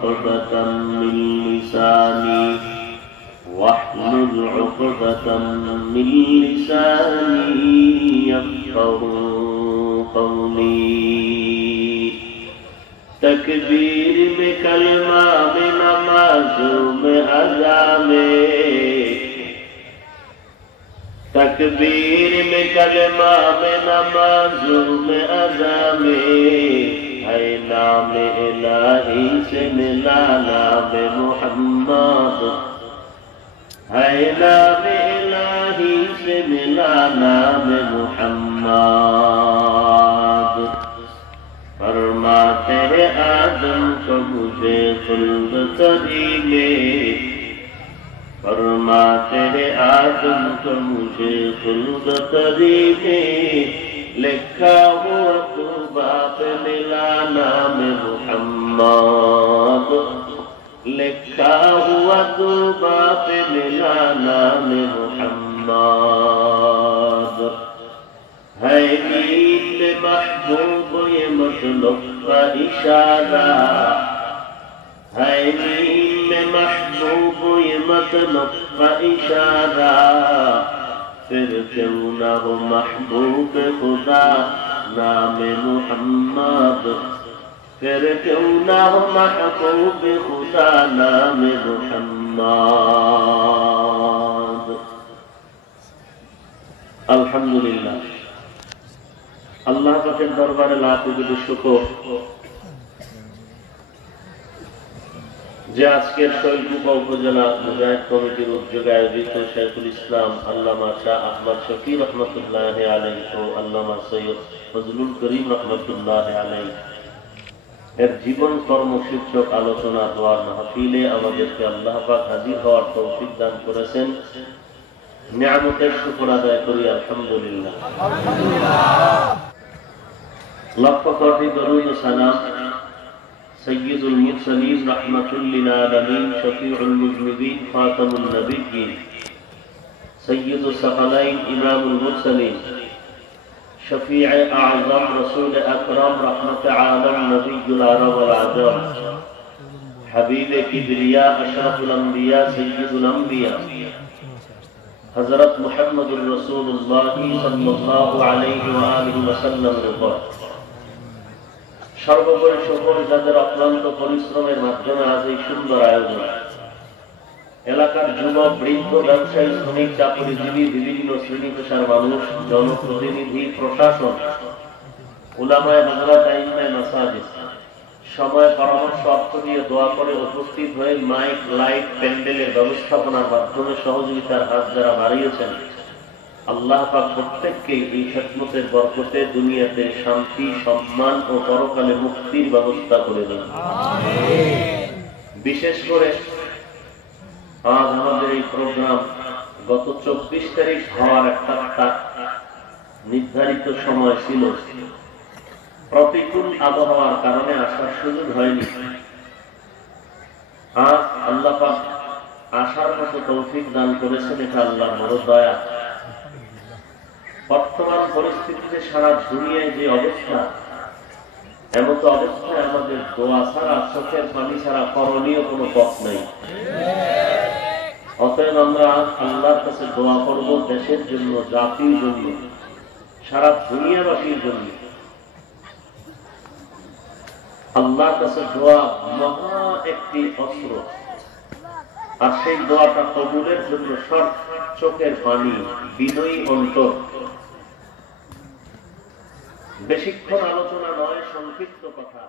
عقدة من لساني واحلل عقدة من لساني يفقهوا قولي تکبیر میں کلمہ میں نمازوں میں اذا میں تکبیر میں کلمہ میں نمازوں میں اذا میں ہے نام الہی سے ملا نام محمد ہے نام الہی سے ملا نام محمد فرماتے ہیں آدم کو مجھے خلد تری میں فرماتے ہیں آدم کو مجھے خلد تری میں لکھا ہوا تو باپ ملا نام محمد لکھا ہوا تو باپ ملا نام محمد ہے نیل محبوب یہ مطلب کا اشارہ ہے نیل محبوب یہ مطلب کا اشارہ پھر کیوں نہ ہو محبوب خدا نام محمد پھر کیوں نہ ہو محبوب خدا نام محمد الحمدللہ আল্লাহ পাকের দরবারে লাখ কোটি শুকর যে আজকের শৈলকুপা উপজেলা মুজাহিদ কমিটির উদ্যোগে আয়োজিত শাইখুল ইসলাম আল্লামা শাহ আহমদ শফি রহমতুল্লাহ আলাইহি ও আল্লামা সৈয়দ ফজলুল করিম রহমতুল্লাহ আলাইহি এর জীবন কর্ম শীর্ষক আলোচনা দোয়ার মাহফিলে আমাদেরকে আল্লাহ পাক হাজির হওয়ার তৌফিক দান করেছেন নিয়ামতের শুকর আদায় করি আলহামদুলিল্লাহ لفظ في درود سلام سيد المرسلين رحمة للعالمين شفيع المذنبين خاتم النبيين سيد الثقلين إمام المرسلين شفيع أعظم رسول أكرم رحمة عالم نبي العرب والعجم حبيب كبرياء أشرف الأنبياء سيد الأنبياء حضرت محمد رسول الله صلى الله عليه وآله وسلم رضا সর্বোপরি সকল যাদের অক্লান্ত পরিশ্রমের মাধ্যমে আজ এই সুন্দর আয়োজন এলাকার যুবক বৃদ্ধ ব্যবসায়ী শ্রমিক চাকরিজীবী বিভিন্ন শ্রেণী পেশার মানুষ জনপ্রতিনিধি প্রশাসন উলামায়ে হযরত আইম্মায়ে মাসাজিদ সময় পরামর্শ অর্থ দিয়ে দোয়া করে উপস্থিত হয়ে মাইক লাইট প্যান্ডেলের ব্যবস্থাপনার মাধ্যমে সহযোগিতার হাত যারা বাড়িয়েছেন আল্লাহ পাক প্রত্যেককে এই খেদমতের বরকতে দুনিয়াতে শান্তি সম্মান ও পরকালে মুক্তির ব্যবস্থা করে দিন বিশেষ করে আজ আমাদের এই প্রোগ্রাম গত 24 তারিখ হওয়ার একটা নির্ধারিত সময় ছিল প্রতিকূল আবহাওয়ার কারণে আসার সুযোগ হয়নি আজ আল্লাহ পাক আসার মতো তৌফিক দান করেছেন এটা আল্লাহর বড় দয়া বর্তমান পরিস্থিতিতে সারা দুনিয়ায় যে অবস্থা এমত অবস্থায় আমাদের দোয়া ছাড়া চোখের পানি ছাড়া করণীয় কোনো পথ নেই অতএব আমরা আল্লাহর কাছে দোয়া করব দেশের জন্য জাতির জন্য সারা দুনিয়াবাসীর জন্য আল্লাহর কাছে দোয়া মহা একটি অস্ত্র আর সেই দোয়াটা কবুলের জন্য শর্ত চোখের পানি বিনয়ী অন্তর বেশিক্ষণ আলোচনা নয় সংক্ষিপ্ত কথা